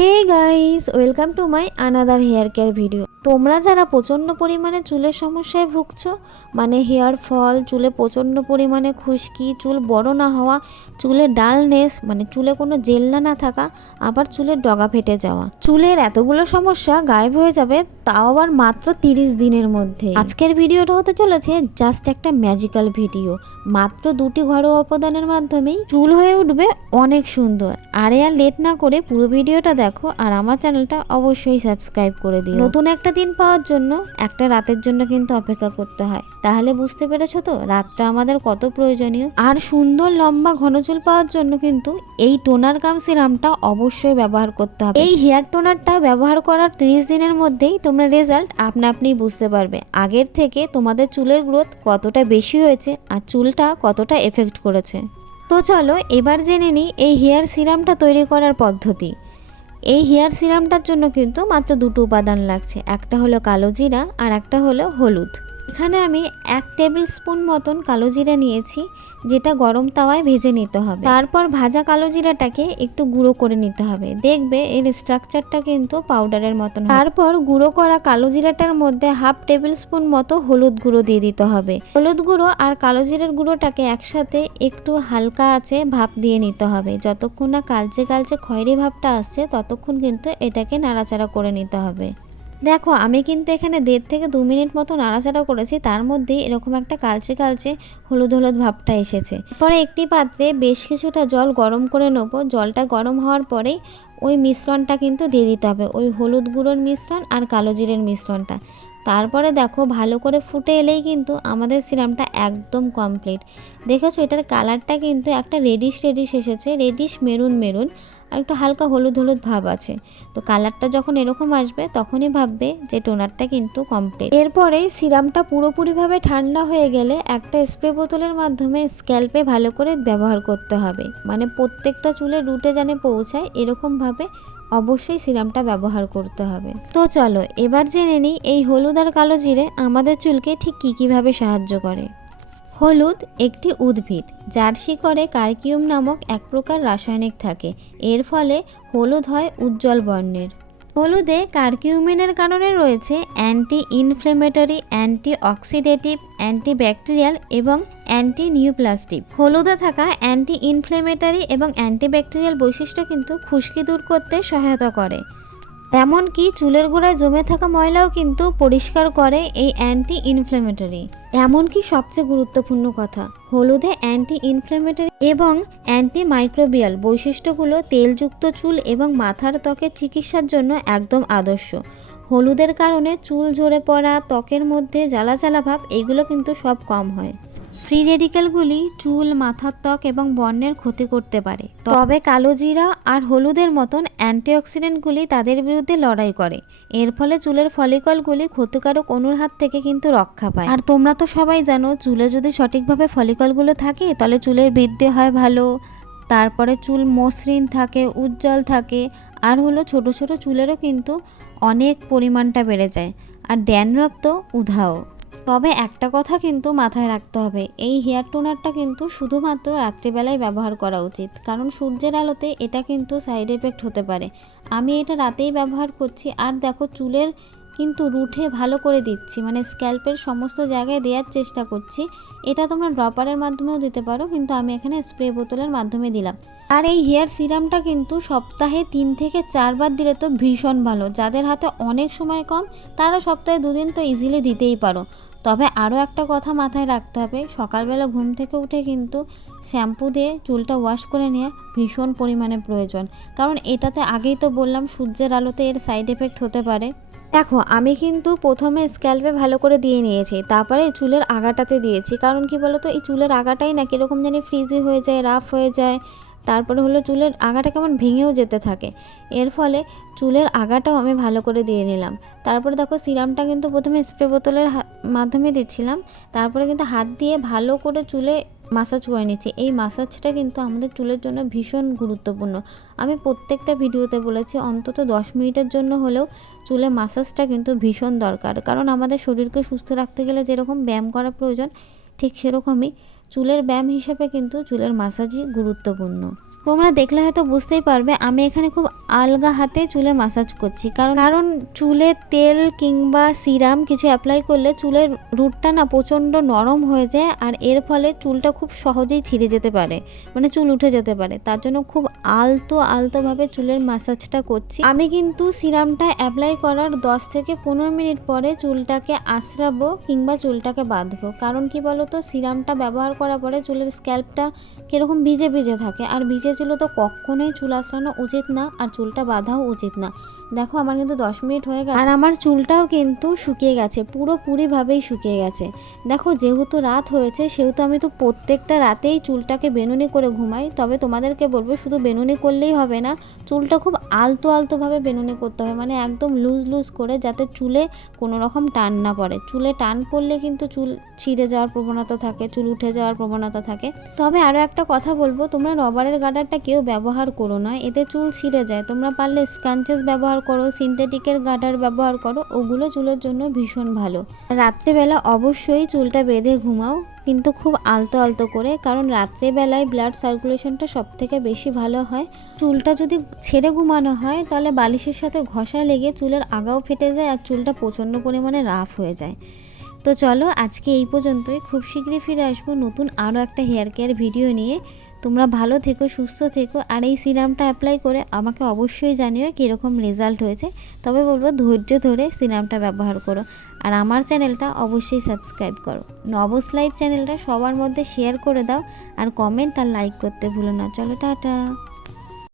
Hey guys welcome to my another hair care video তোমরা যারা প্রচণ্ড পরিমাণে চুলের সমস্যায় ভুগছো মানে হেয়ার ফল চুলে প্রচণ্ড পরিমাণে খুশকি, চুল বড় না হওয়া, চুলে ডালনেস মানে চুলে কোনো জেল্লা না থাকা, আবার চুলের ডগা ফেটে যাওয়া। চুলের এতগুলো সমস্যা গায়েব হয়ে যাবে, তাও আবার মাত্র তিরিশ দিনের মধ্যে। আজকের ভিডিওটা হতে চলেছে জাস্ট একটা ম্যাজিক্যাল ভিডিও মাত্র দুটি ঘরোয়া উপাদানের মাধ্যমেই চুল হয়ে উঠবে অনেক সুন্দর। আরে আর লেট না করে পুরো ভিডিওটা দেখো আর আমার চ্যানেলটা অবশ্যই সাবস্ক্রাইব করে দিও। নতুন একটা দিন পাওয়ার জন্য একটা রাতের জন্য কিন্তু অপেক্ষা করতে হয়। তাহলে বুঝতে পেরেছ তো রাতটা আমাদের কত প্রয়োজনীয়? আর সুন্দর লম্বা ঘন চুল পাওয়ার জন্য কিন্তু এই টোনার কাম সিরামটা অবশ্যই ব্যবহার করতে হবে। এই হেয়ার টোনারটা ব্যবহার করার তিরিশ দিনের মধ্যেই তোমরা রেজাল্ট আপনা আপনি বুঝতে পারবে। আগের থেকে তোমাদের চুলের গ্রোথ কতটা বেশি হয়েছে আর চুলটা কতটা এফেক্ট করেছে? তো চলো এবার জেনে নিই এই হেয়ার সিরামটা তৈরি করার পদ্ধতি। এই হেয়ার সিরামটার জন্য কিন্তু মাত্র দুটো উপাদান লাগছে, একটা হলো কালো জিরা আর একটা হলো হলুদ। এখানে আমি এক টেবিল স্পুন মতন কালো জিরা নিয়েছি, যেটা গরম তাওয়ায় ভেজে নিতে হবে। তারপর ভাজা কালো জিরাটাকে একটু গুঁড়ো করে নিতে হবে। দেখবে এর স্ট্রাকচারটা কিন্তু পাউডারের মতন তারপর গুঁড়ো করা কালো জিরাটার মধ্যে হাফ টেবিল স্পুন মতো হলুদ গুঁড়ো দিয়ে দিতে হবে। হলুদ গুঁড়ো আর কালো জিরার গুঁড়োটাকে একসাথে একটু হালকা আছে ভাপ দিয়ে নিতে হবে। যতক্ষণ না কালচে কালচে খয়েরি ভাবটা আসছে, ততক্ষণ কিন্তু এটাকে নাড়াচাড়া করে নিতে হবে। দেখো, আমি কিন্তু এখানে দেড় থেকে দু মিনিট মতো নাড়াচাড়া করেছি, তার মধ্যেই এরকম একটা কালচে কালচে হলুদ হলুদ ভাবটা এসেছে। পরে একটি পাত্রে বেশ কিছুটা জল গরম করে নেব। জলটা গরম হওয়ার পরেই ওই মিশ্রণটা কিন্তু দিয়ে দিতে হবে। ওই হলুদ গুঁড়োর মিশ্রণ আর কালো জিরের মিশ্রণটা। তারপরে দেখো, ভালো করে ফুটে এলেই কিন্তু আমাদের সিরামটা একদম কমপ্লিট। দেখেছ, এটার কালারটা কিন্তু একটা রেডিশ রেডিশ এসেছে। Reddish maroon maroon. আর একটু হালকা হলুদ হলুদ ভাব আছে। তো কালারটা যখন এরকম আসবে, তখনই ভাববে যে টোনারটা কিন্তু কমপ্লিট এরপরেই সিরামটা পুরোপুরিভাবে ঠান্ডা হয়ে গেলে একটা স্প্রে বোতলের মাধ্যমে স্ক্যাল্পে ভালো করে ব্যবহার করতে হবে। মানে প্রত্যেকটা চুলে রুটে জানে পৌঁছায় এরকমভাবে অবশ্যই সিরামটা ব্যবহার করতে হবে। তো চলো, এবার জেনে নিই এই হলুদ আর কালো জিরে আমাদের চুলকে ঠিক কী কীভাবে সাহায্য করে। হলুদ একটি উদ্ভিদ, যার শিকড়ে কার্কিউম নামক এক প্রকার রাসায়নিক থাকে। এর ফলে হলুদ হয় উজ্জ্বল বর্ণের। হলুদে কার্কিউমিনের কারণে রয়েছে anti inflammatory anti oxidative anti bacterial এবং অ্যান্টি নিউপ্লাস্টিক হলুদে থাকা অ্যান্টি ইনফ্লেমেটরি এবং অ্যান্টি ব্যাকটেরিয়াল বৈশিষ্ট্য কিন্তু খুশকি দূর করতে সহায়তা করে। এমনকি চুলের গোড়ায় জমে থাকা ময়লাও কিন্তু পরিষ্কার করে এই অ্যান্টি ইনফ্লেমেটরি এমনকি সবচেয়ে গুরুত্বপূর্ণ কথা, হলুদে অ্যান্টি ইনফ্লেমেটরি এবং অ্যান্টি মাইক্রোবিয়াল বৈশিষ্ট্যগুলো তেলযুক্ত চুল এবং মাথার ত্বকের চিকিৎসার জন্য একদম আদর্শ। হলুদের কারণে চুল ঝরে পড়া, ত্বকের মধ্যে জ্বালা জ্বালা ভাব, এগুলো কিন্তু সব কম হয়। ফ্রি রেডিক্যালগুলি চুল মাথার ত্বক এবং বর্ণের ক্ষতি করতে পারে। তবে কালো জিরা আর হলুদের মতন অ্যান্টিঅক্সিডেন্টগুলি তাদের বিরুদ্ধে লড়াই করে। এর ফলে চুলের ফলিকলগুলি ক্ষতিকারক অণুর হাত থেকে কিন্তু রক্ষা পায়। আর তোমরা তো সবাই জানো চুলে যদি সঠিকভাবে ফলিকলগুলো থাকে তাহলে চুলের বৃদ্ধি হয় ভালো। তারপরে চুল মসৃণ থাকে উজ্জ্বল থাকে আর হলো ছোট ছোট চুলেরও কিন্তু অনেক পরিমাণটা বেড়ে যায়। আর ড্যানড্রফ তো উধাও। তবে একটা কথা কিন্তু মাথায় রাখতে হবে, এই হেয়ার টোনারটা কিন্তু শুধুমাত্র রাত্রিবেলায় ব্যবহার করা উচিত, কারণ সূর্যের আলোতে এটা কিন্তু সাইড এফেক্ট হতে পারে। আমি এটা রাতেই ব্যবহার করছি, আর দেখো চুলের কিন্তু রুটে ভালো করে দিচ্ছি মানে স্ক্যাল্পের সমস্ত জায়গায় দেওয়ার চেষ্টা করছি। এটা তোমরা ড্রপারের মাধ্যমেও দিতে পারো, কিন্তু আমি এখানে স্প্রে বোতলের মাধ্যমে দিলাম। আর এই হেয়ার সিরামটা কিন্তু সপ্তাহে তিন থেকে চারবার দিলে তো ভীষণ ভালো, যাদের হাতে অনেক সময় কম, তারা সপ্তাহে দুদিন তো ইজিলি দিতেই পারো। তবে আরও একটা কথা মাথায় রাখতে হবে। সকালবেলা ঘুম থেকে উঠে কিন্তু শ্যাম্পু দিয়ে চুলটা ওয়াশ করে নেওয়া ভীষণ পরিমাণে প্রয়োজন। কারণ এটাতে আগেই তো বললাম, সূর্যের আলোতে এর সাইড এফেক্ট হতে পারে। দেখো, আমি কিন্তু প্রথমে স্ক্যাল্পে ভালো করে দিয়ে নিয়েছি, তারপরে চুলের আগাটাতে দিয়েছি। কারণ কি বলতো, এই চুলের আগাটাই না কীরকম জানি ফ্রিজি হয়ে যায় রাফ হয়ে যায়। তারপরে হলো চুলের আগাটা কেমন ভেঙেও যেতে থাকে। এর ফলে চুলের আগাটাও আমি ভালো করে দিয়ে নিলাম। তারপরে দেখো সিরামটা কিন্তু প্রথমে স্প্রে বোতলের মাধ্যমে দিচ্ছিলাম। তারপরে কিন্তু হাত দিয়ে ভালো করে চুলে মাসাজ করে নিচ্ছি। এই মাসাজটা কিন্তু আমাদের চুলের জন্য ভীষণ গুরুত্বপূর্ণ। আমি প্রত্যেকটা ভিডিওতে বলেছি, অন্তত দশ মিনিটের জন্য হলেও চুলে মাসাজটা কিন্তু ভীষণ দরকার। কারণ আমাদের শরীরকে সুস্থ রাখতে গেলে যেরকম ব্যায়াম করা প্রয়োজন, ঠিক সেরকমই চুলের ব্যায়াম হিসাবে কিন্তু চুলের মাসাজই গুরুত্বপূর্ণ। তোমরা দেখলে হয়তো বুঝতেই পারবে, আমি এখানে খুব আলগা হাতে চুলে মাসাজ করছি। কারণ কারণ চুলে তেল কিংবা সিরাম কিছু অ্যাপ্লাই করলে চুলের রুটটা না প্রচণ্ড নরম হয়ে যায় আর এর ফলে চুলটা খুব সহজেই ছিঁড়ে যেতে পারে মানে চুল উঠে যেতে পারে। তার জন্য খুব আলতো, আলতোভাবে চুলের মাসাজটা করছি। আমি কিন্তু সিরামটা অ্যাপ্লাই করার দশ থেকে পনেরো মিনিট পরে চুলটাকে আশ্রাবো কিংবা চুলটাকে বাঁধবো। কারণ কি বলতো? সিরামটা ব্যবহার করার পরে চুলের স্ক্যাল্পটা কীরকম ভিজে ভিজে থাকে। আর ভিজে চুলে তো কখনোই চুল আশ্রানো উচিত না, আর চুলটা বাঁধাও উচিত না। দেখো, আমার কিন্তু দশ মিনিট হয়ে গেছে। আর আমার চুলটাও কিন্তু শুকিয়ে গেছে পুরোপুরিভাবেই শুকিয়ে গেছে। দেখো, যেহেতু রাত হয়েছে, সেহেতু আমি তো প্রত্যেকটা রাতেই চুলটাকে বেনুনি করে ঘুমাই। তবে তোমাদেরকে বলব, শুধু বেনুনি করলেই হবে না, চুলটা খুব আলতো আলতোভাবে বেনুনি করতে হবে। মানে একদম লুজ লুজ করে, যাতে চুলে কোনো রকম টান না পড়ে। চুলে টান পড়লে কিন্তু চুল ছিঁড়ে যাওয়ার প্রবণতা থাকে, চুল উঠে যাওয়ার প্রবণতা থাকে। তবে আরও একটা কথা বলব, তোমরা রবারের গার্ডারটা কেউ ব্যবহার করো না, এতে চুল ছিঁড়ে যায়। তোমরা পারলে স্কাঞ্চেস ব্যবহার করো, সিনথেটিকের গার্ডার ব্যবহার করো, ওগুলো চুলের জন্য ভীষণ ভালো। রাত্রেবেলা অবশ্যই চুলটা বেঁধে ঘুমাও, কিন্তু খুব আলতো আলতো করে, কারণ রাত্রেবেলায় ব্লাড সার্কুলেশনটা সব থেকে বেশি ভালো হয়। চুলটা যদি ছেড়ে ঘুমানো হয়, তাহলে বালিশের সাথে ঘষা লেগে চুলের আগাও ফেটে যায় আর চুলটা প্রচণ্ড পরিমাণে রাফ হয়ে যায়। তো চলো আজকে এই পর্যন্তই। খুব শীঘ্রই ফিরে আসব নতুন আরও একটা হেয়ার কেয়ার ভিডিও নিয়ে। তোমরা ভালো থেকো, সুস্থ থেকো, আর এই সিরামটা অ্যাপ্লাই করে আমাকে অবশ্যই জানিও কীরকম রেজাল্ট হয়েছে। তবে বলব ধৈর্য ধরে সিরামটা ব্যবহার করো। আর আমার চ্যানেলটা অবশ্যই সাবস্ক্রাইব করো। নবস লাইভ চ্যানেলটা সবার মধ্যে শেয়ার করে দাও। আর কমেন্ট আর লাইক করতে ভুলো না। চলো টাটা।